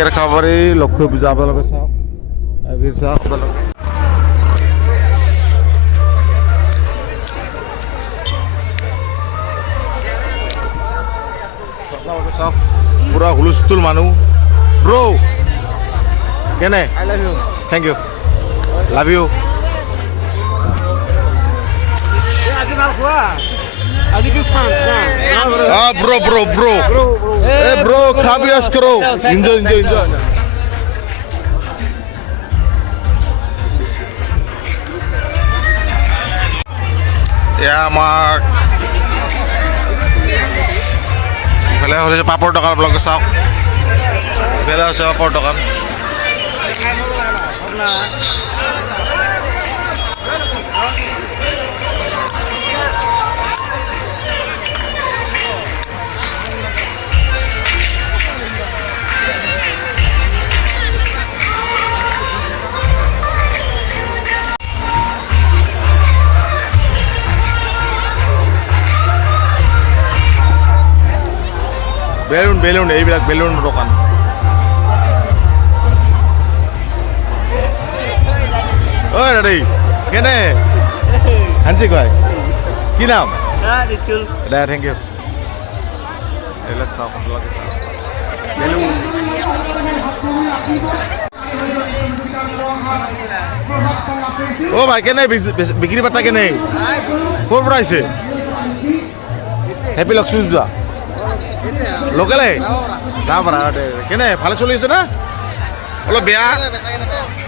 কেৰখাবাৰী লক্ষ্মী পূজা আপোনালোকে চাওক ভিৰ চাওক আপোনালোকে চাওক পুৰা হুলস্থুল মানুহ ব্ৰ কেনে I love you. Thank you love you আজি ভাল খোৱা আজি ক্ৰিছমাছ না ব্ৰ ব্ৰ ব্ৰ এ ব্ৰ খা বিয়াস কৰো এনজয় এনজয় এনজয় এয়া আমাক ইফালে হৈছে পাপৰ দোকান আপোনালোকে চাওক ইফালে হৈছে পাপৰ দোকান বেলুন বেলুন এইবিলাক বেলুনৰ দোকান ঐ দাদা কেনে হাঞ্চি কয় কি নাম ৰিতুল দা থেংক ইউ এইবিলাক চাওক আপোনালোকে চাওক বেলুন অ' ভাই কেনে বিক্ৰী বাৰ্তা কেনে ক'ৰ পৰা আহিছে হেপী লক্ষ্মী যোৱা লোকেলে তাৰ পৰা কেনে ভালে চলি আছে না অলপ বেয়া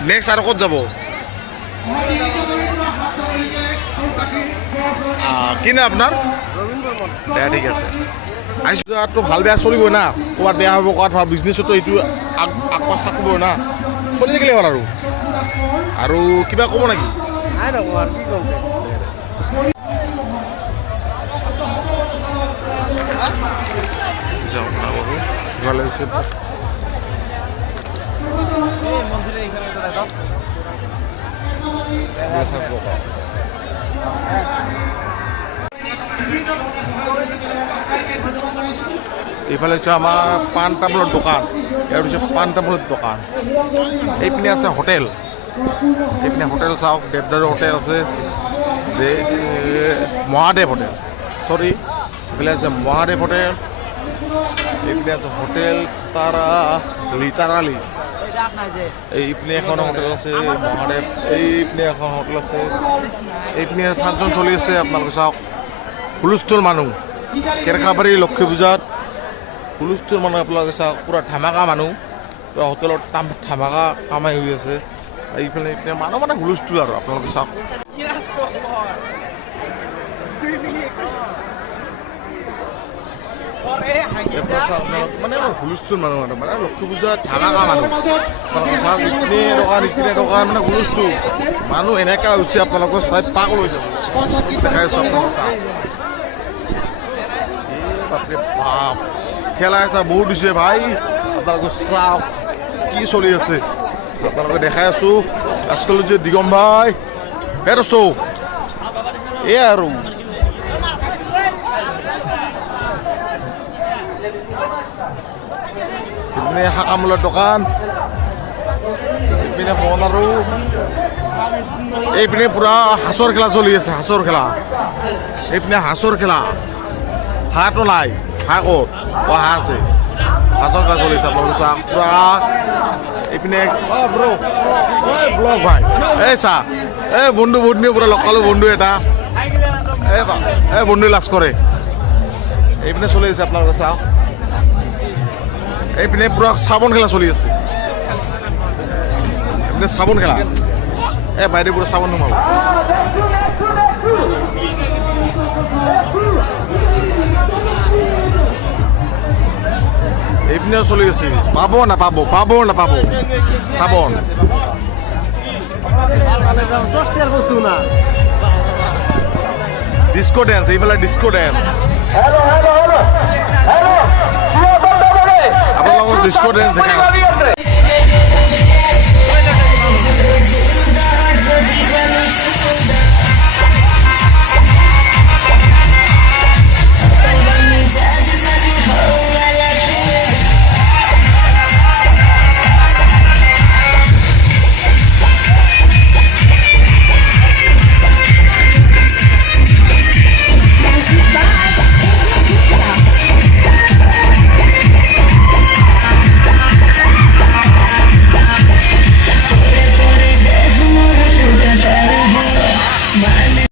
নেক্সট আৰু ক'ত যাব কি না আপোনাৰ বেয়া ঠিক আছে আহিছোঁ ভাল বেয়া চলিবই না ক'ৰবাত বেয়া হ'ব ক'ৰবাত ভাল বিজনেছতো এইটো আগপাছ থাকিবই না চলি থাকিলে হ'ল আৰু কিবা ক'ব নেকি নাই নকওঁ আৰু কি ক'ম ভালো হয়েছে এইফালে হচ্ছে আমার পান তামোলের দোকান এর হচ্ছে পান তামোলের দোকান এইপিনে আছে হোটেল এইপিনে হোটেল চাওক দেৱদাৰু হোটেল আছে মহাদেৱ হোটেল সৰি এইফালে আছে মহাদেৱ হোটেল এইপিনে আছে হোটেল তাৰা লিটাৰালি এইপিনে এখন হোটেল আছে মহাদেৱ এইপিনে এখন হোটেল আছে এইপিনে ফাংচন চলি আছে আপোনালোকে চাওক হুলস্থুল মানুহ কেৰখাবাৰী লক্ষ্মী পূজাত হুলস্থুল মানুহ আপোনালোকে চাওক পুৰা ধামাকা মানুহ পুৰা হোটেলত ধামাকা কামাই হৈ আছে এইফালে এইপিনে মানুহ মানে হুলস্থুল আৰু আপোনালোকে চাওক মানে হুলস্থুল মানুহ মানে লক্ষ্মী পূজাত ধামাকা মানুহ চাওক ইপিনে দোকান মানে হুলস্থুল মানুহ এনেকা হৈছে আপোনালোকৰ চাই পাগল হৈ যাব দেখাই আছোঁ আপোনালোকে চাওক বাপৰে বাপ খেলা আছে বহুত দিছে ভাই আপোনালোকে চাওক কি চলি আছে আপোনালোকে দেখাই আছোঁ আজকাল যে দিগম ভাই দোস্ত এয়া আৰু এইপিনে শাকামূলৰ দোকান এইপিনে ফোন আৰু এইপিনে পুৰা হাঁচৰ খেলা চলি আছে হাঁচৰ খেলা এইপিনে হাঁচৰ খেলা হাঁহটো নাই হাঁহ ক'ত হাঁহ আছে হাঁচৰ খেলা চলি আছে আপোনালোকে চাওক পুৰা এইপিনে ব্লগ ভাই এই চা এই বন্ধু বন্ধু পুৰা লগ পালোঁ বন্ধু এটা এই বন্ধু লাজ কৰে এইপিনে চলি আছে আপোনালোকে চাওক এইপিনে পুৰা চাবোন খেলা চলি আছে এইপিনে চাবোন খেলা এই বাইদেউ পুৰা চাবোন সোমাব এইপিনেও চলি আছে পাব নাপাব চাবোন ডিস্কো ডেন্স এইফালে ডিস্কো ডেন্স আপোনালোকক ডিস্কো ডেন্স দেখা